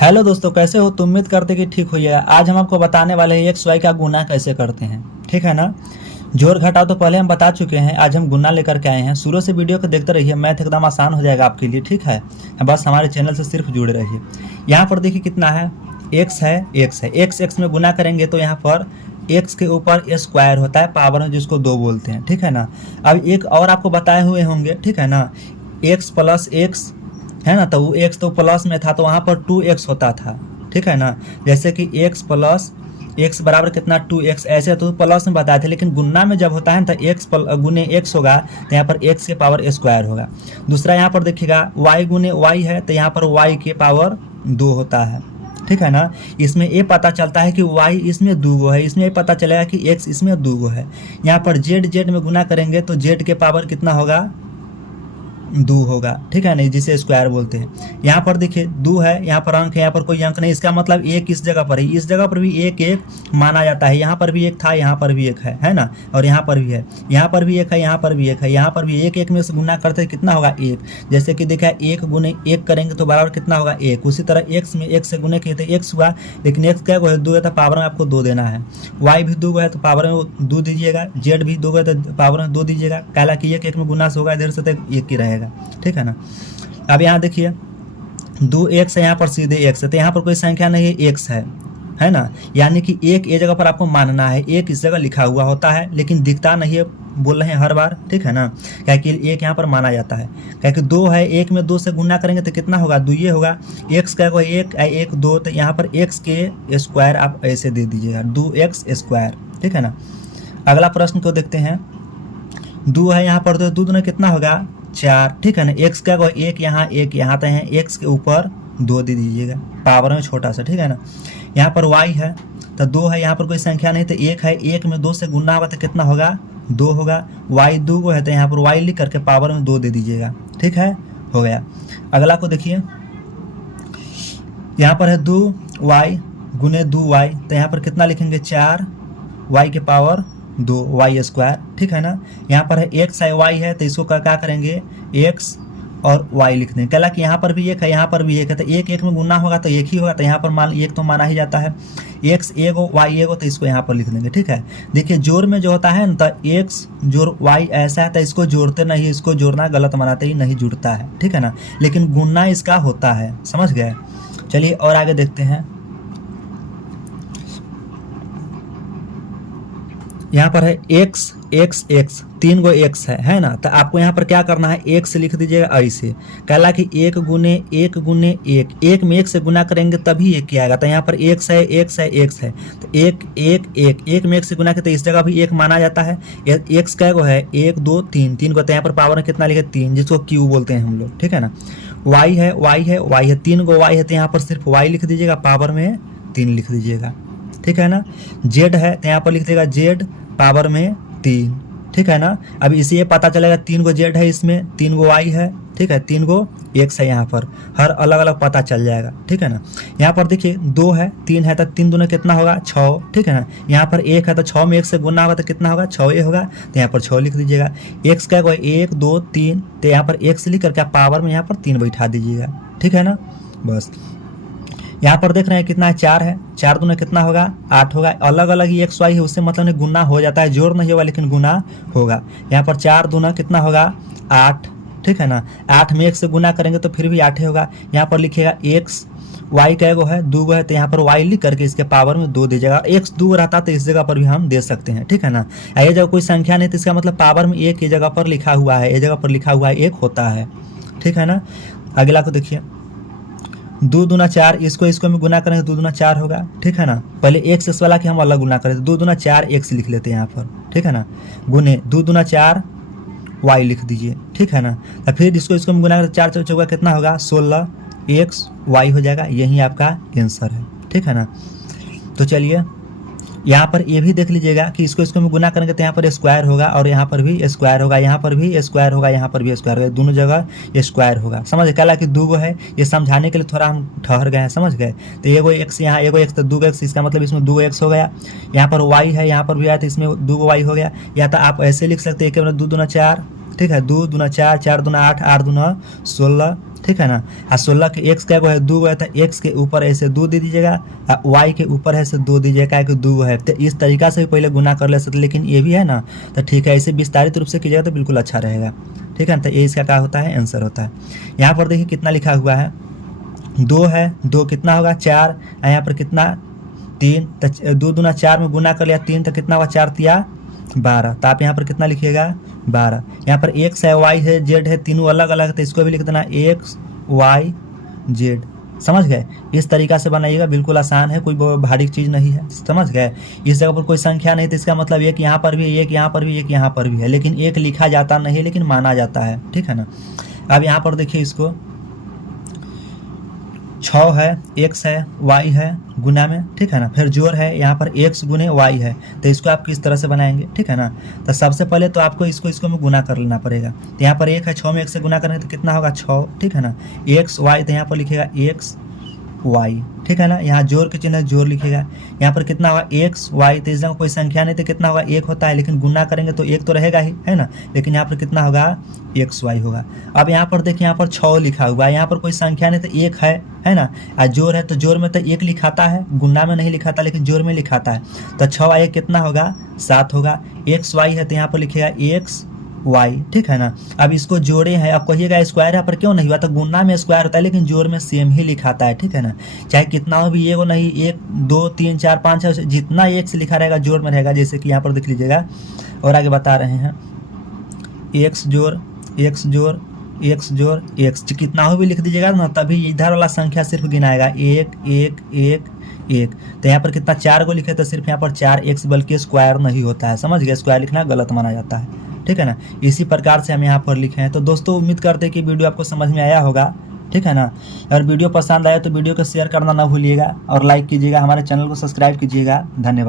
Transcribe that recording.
Hello दोस्तों, कैसे हो? तो उम्मीद करते कि ठीक होइए। आज हम आपको बताने वाले हैं एक्स वाई का गुना कैसे करते हैं। ठीक है ना। जोड़ घटाव तो पहले हम बता चुके हैं, आज हम गुना लेकर के आए हैं। शुरू से वीडियो को देखते रहिए, मैथ एकदम आसान हो जाएगा आपके लिए। ठीक है, बस हमारे चैनल से सिर्फ जुड़े रहिए। यहाँ पर देखिए कितना है, एक्स है, एक्स है। एक्स एक्स में गुना करेंगे तो यहाँ पर एक्स के ऊपर स्क्वायर होता है पावर में, जिसको 2 बोलते हैं। ठीक है ना। अब एक और आपको बताए हुए होंगे, ठीक है ना, एक्स प्लस एक्स है ना, तो वो एक्स तो प्लस में था तो वहाँ पर 2x होता था। ठीक है ना। जैसे कि x प्लस एक्स बराबर कितना 2x, ऐसे तो प्लस में बताए थे, लेकिन गुन्ना में जब होता है ना तो x गुने x होगा तो यहाँ पर x के पावर स्क्वायर होगा। दूसरा यहाँ पर देखिएगा y गुने y है तो यहाँ पर y के पावर 2 होता है। ठीक है ना। इसमें ये पता चलता है कि y इसमें 2 है, इसमें ये पता चलेगा कि x इसमें 2 है। यहाँ पर z में गुना करेंगे तो z के पावर कितना होगा, 2 होगा। ठीक है ना, जिसे स्क्वायर बोलते हैं। यहाँ पर देखिए 2 है, यहाँ पर अंक है, यहाँ पर कोई अंक नहीं, इसका मतलब एक इस जगह पर है, इस जगह पर भी एक एक माना जाता है। यहाँ पर भी एक था, यहाँ पर भी एक है ना, और यहाँ पर भी है, यहाँ पर भी एक है, यहाँ पर भी एक है, यहाँ पर भी एक एक में से गुना करते कितना होगा, एक। जैसे कि देखा एक गुने एक करेंगे तो बराबर कितना होगा, एक। उसी तरह एक्स में एक से गुने किए तो एक्स हुआ, लेकिन एक्स क्या है, 2 है तो पावर में आपको 2 देना है। वाई भी 2 है तो पावर में 2 दीजिएगा, जेड भी 2 है तो पावर में 2 दीजिएगा। काला कि एक एक में गुना से होगा, इधर से तो एक ही रहेगा। ठीक है ना। अब यहाँ देखिए 2x है, यहाँ पर सीधे x है, तो यहाँ पर कोई संख्या नहीं है, x है ना। यानी कि एक ये जगह पर आपको मानना है, एक इस जगह लिखा हुआ होता है लेकिन दिखता नहीं है, बोल रहे हैं हर बार। ठीक है ना, क्या कि एक यहाँ पर माना जाता है, क्या कि 2 है, एक में 2 से गुना करेंगे तो कितना होगा, 2 ये होगा। x का कोई एक 2, तो यहाँ पर x के स्क्वायर आप ऐसे दे दीजिएगा, 2x स्क्वायर। ठीक है ना। अगला प्रश्न को देखते हैं। 2 है, यहाँ पर 2 दूना कितना होगा, 4। ठीक है ना। एक्स का कोई एक यहाँ तो है, एक्स के ऊपर 2 दे दीजिएगा, पावर में छोटा सा। ठीक है ना। यहाँ पर y है तो 2 है, यहाँ पर कोई संख्या नहीं तो एक है, एक में 2 से गुना होगा तो कितना होगा, 2 होगा। y 2 है तो यहाँ पर y लिख करके पावर में 2 दे दीजिएगा। ठीक है, हो गया। अगला को देखिए, यहाँ पर है 2y गुने 2y, तो यहाँ पर कितना लिखेंगे, 4y के पावर 2 वाई स्क्वायर। ठीक है ना। यहाँ पर है x है, y है, तो इसको क्या करेंगे, x और y लिख देंगे। कला कि यहाँ पर भी एक है, यहाँ पर भी एक है, तो एक एक में गुना होगा तो एक ही होगा, तो यहाँ पर मान एक तो माना ही जाता है, x एगो y एगो, तो इसको यहाँ पर लिख देंगे। ठीक है। देखिए जोड़ में जो होता है ना, तो x जोड़ y ऐसा है तो इसको जोड़ते नहीं, इसको जोड़ना गलत मनाते ही नहीं जुड़ता है। ठीक है ना। लेकिन गुना इसका होता है, समझ गए। चलिए और आगे देखते हैं। यहाँ पर है x x x, 3 गो x है ना, तो आपको यहाँ पर क्या करना है, x लिख दीजिएगा ऐसे। कहला कि 1 गुने 1 गुने 1, 1 में 1 से गुना करेंगे तभी 1 की आएगा, तो यहाँ पर x है, x है, x है, तो 1 1 1, 1 में 1 से गुना करते इस जगह भी 1 माना जाता है। x क्या गो है, 1 2 3, 3 को, तो यहाँ पर पावर में कितना लिखे, 3, जिसको q बोलते हैं हम लोग। ठीक है ना। y है, y है, y है, 3 गो y है, तो यहाँ पर सिर्फ y लिख दीजिएगा, पावर में 3 लिख दीजिएगा। ठीक है ना। z है तो यहाँ पर लिख देगा z पावर में 3। ठीक है ना। अब इसे ये पता चलेगा 3 गो z है, इसमें 3 गो y है। ठीक है, 3 गो x है, यहाँ पर हर अलग अलग पता चल जाएगा। ठीक है ना। यहाँ पर देखिए 2 है, 3 है, तो 3 दूने कितना होगा, 6। ठीक है ना। यहाँ पर 1 है तो 6 में 1 से गुना होगा तो कितना होगा, 6 ये होगा, तो यहाँ पर 6 लिख दीजिएगा। x का कोई 1 2 3, तो यहाँ पर x लिख करके पावर में यहाँ पर 3 बैठा दीजिएगा। ठीक है ना। बस यहाँ पर देख रहे हैं कितना है, 4 है, 4 दूना कितना होगा, 8 होगा। अलग अलग ही एक्स वाई है, उससे मतलब नहीं गुना हो जाता है, जोड़ नहीं होगा लेकिन गुना होगा। यहाँ पर 4 दूना कितना होगा, 8। ठीक है ना। 8 में 1 से गुना करेंगे तो फिर भी 8 ही होगा। यहाँ पर लिखिएगा x, y का एगो है, 2 गो है, तो यहाँ पर y लिख करके इसके पावर में 2 दीजिएगा। x 2 रहता तो इस जगह पर भी हम दे सकते हैं। ठीक है ना। ये जगह कोई संख्या नहीं तो इसका मतलब पावर में 1 ये जगह पर लिखा हुआ है, ये जगह पर लिखा हुआ है 1 होता है। ठीक है ना। अगला को देखिए, 2 दूना 4, इसको में गुना करेंगे 2 दूना 4 होगा। ठीक है ना। पहले x वाला की हम अलग गुना करें, 2 दूना 4 x लिख लेते हैं यहाँ पर। ठीक है ना। गुने 2 दूना 4 y लिख दीजिए। ठीक है ना। तो फिर इसको में गुना करें, 4 चौका कितना होगा, 16 x y हो जाएगा। यही आपका आंसर है। ठीक है ना। तो चलिए यहाँ पर ये भी देख लीजिएगा कि इसको में गुना करेंगे तो यहाँ पर स्क्वायर होगा, और यहाँ पर भी स्क्वायर होगा, यहाँ पर भी स्क्वायर होगा, यहाँ पर भी स्क्वायर होगा, दोनों जगह स्क्वायर होगा। समझ गए। कला कि 2 गो है, ये समझाने के लिए थोड़ा हम ठहर गए हैं, समझ गए। तो एगो x यहाँ, एगो x तो 2 x, इसका मतलब इसमें 2 x हो गया। यहाँ पर y है, यहाँ पर भी आया तो इसमें 2 y हो गया। या तो आप ऐसे लिख सकते हैं, 2 दूना 4। ठीक है, 2 दूना 4, 4 दूना 8, 8 दूना 16, ठीक है ना। 16 के एक्स क्या है 2 है, तो एक्स के ऊपर ऐसे 2 दे दीजिएगा, वाई के ऊपर ऐसे 2 दीजिएगा, क्या 2 है। तो इस तरीका से भी पहले गुना कर ले सकते, लेकिन ये भी है ना, तो ठीक है, ऐसे विस्तारित रूप से कीजिएगा तो बिल्कुल अच्छा रहेगा। ठीक है ना, तो ये इसका क्या होता है, आंसर होता है। यहाँ पर देखिए कितना लिखा हुआ है, 2 है, 2 कितना होगा 4, यहाँ पर कितना 3, तो 2 दूना 4 में गुना कर लिया 3, तो कितना होगा 4 तिया 12, तो आप यहाँ पर कितना लिखिएगा 12। यहाँ पर एक्स है, वाई है, जेड है, तीनों अलग अलग, तो इसको भी लिख देना एक्स वाई जेड। समझ गए, इस तरीका से बनाइएगा, बिल्कुल आसान है, कोई भारी चीज़ नहीं है। समझ गए, इस जगह पर कोई संख्या नहीं, तो इसका मतलब एक यहाँ पर भी, एक यहाँ पर भी, एक यहाँ पर भी है, लेकिन एक लिखा जाता नहीं है, लेकिन माना जाता है। ठीक है ना। अब यहाँ पर देखिए इसको 6 है, एक्स है, वाई है गुना में, ठीक है ना। फिर जोड़ है, यहाँ पर एक्स गुने वाई है, तो इसको आप किस तरह से बनाएंगे, ठीक है ना। तो सबसे पहले तो आपको इसको में गुना कर लेना पड़ेगा। तो यहाँ पर 1 है, 6 में 1 से गुना करेंगे तो कितना होगा 6, ठीक है ना। एक्स वाई, तो यहाँ पर लिखेगा एक्स वाई, ठीक है ना। यहाँ जोड़ के चिन्ह जोड़ लिखेगा, यहाँ पर कितना होगा एक्स वाई, तो इस जगह कोई संख्या नहीं, तो कितना होगा 1 होता है, लेकिन गुना करेंगे तो 1 तो रहेगा ही, है ना। लेकिन यहाँ पर कितना होगा एक्स वाई होगा। अब यहाँ पर देखिए, यहाँ पर 6 लिखा हुआ है, यहाँ पर कोई संख्या नहीं, तो 1 है ना। और जोड़ है, तो जोड़ में तो 1 लिखाता है, गुना में नहीं लिखाता, लेकिन जोड़ में लिखाता है। तो 6 और 1 कितना होगा 7 होगा। एक्स वाई है, तो यहाँ पर लिखेगा एक्स वाई, ठीक है ना। अब इसको जोड़े हैं, अब कहिएगा स्क्वायर यहाँ पर क्यों नहीं हुआ, तो गुना में स्क्वायर होता है, लेकिन जोड़ में सेम ही लिखाता है, ठीक है ना। चाहे कितना हो भी, ये वो नहीं 1 2 3 4 5 है, जितना एक से लिखा रहेगा जोड़ में रहेगा। जैसे कि यहाँ पर देख लीजिएगा, और आगे बता रहे हैं, एक्स जोड़ एक्स जोड़ एक्स जोड़ एक्स, कितना हो भी लिख दीजिएगा ना, तभी इधर वाला संख्या सिर्फ गिनाएगा 1 1 1 1। तो यहाँ पर कितना 4 को लिखे, तो सिर्फ यहाँ पर 4 एक्स, बल्कि स्क्वायर नहीं होता है। समझ गए, स्क्वायर लिखना गलत माना जाता है, ठीक है ना। इसी प्रकार से हम यहाँ पर लिखे हैं। तो दोस्तों उम्मीद करते हैं कि वीडियो आपको समझ में आया होगा, ठीक है ना। अगर वीडियो पसंद आया तो वीडियो को शेयर करना ना भूलिएगा, और लाइक कीजिएगा, हमारे चैनल को सब्सक्राइब कीजिएगा। धन्यवाद।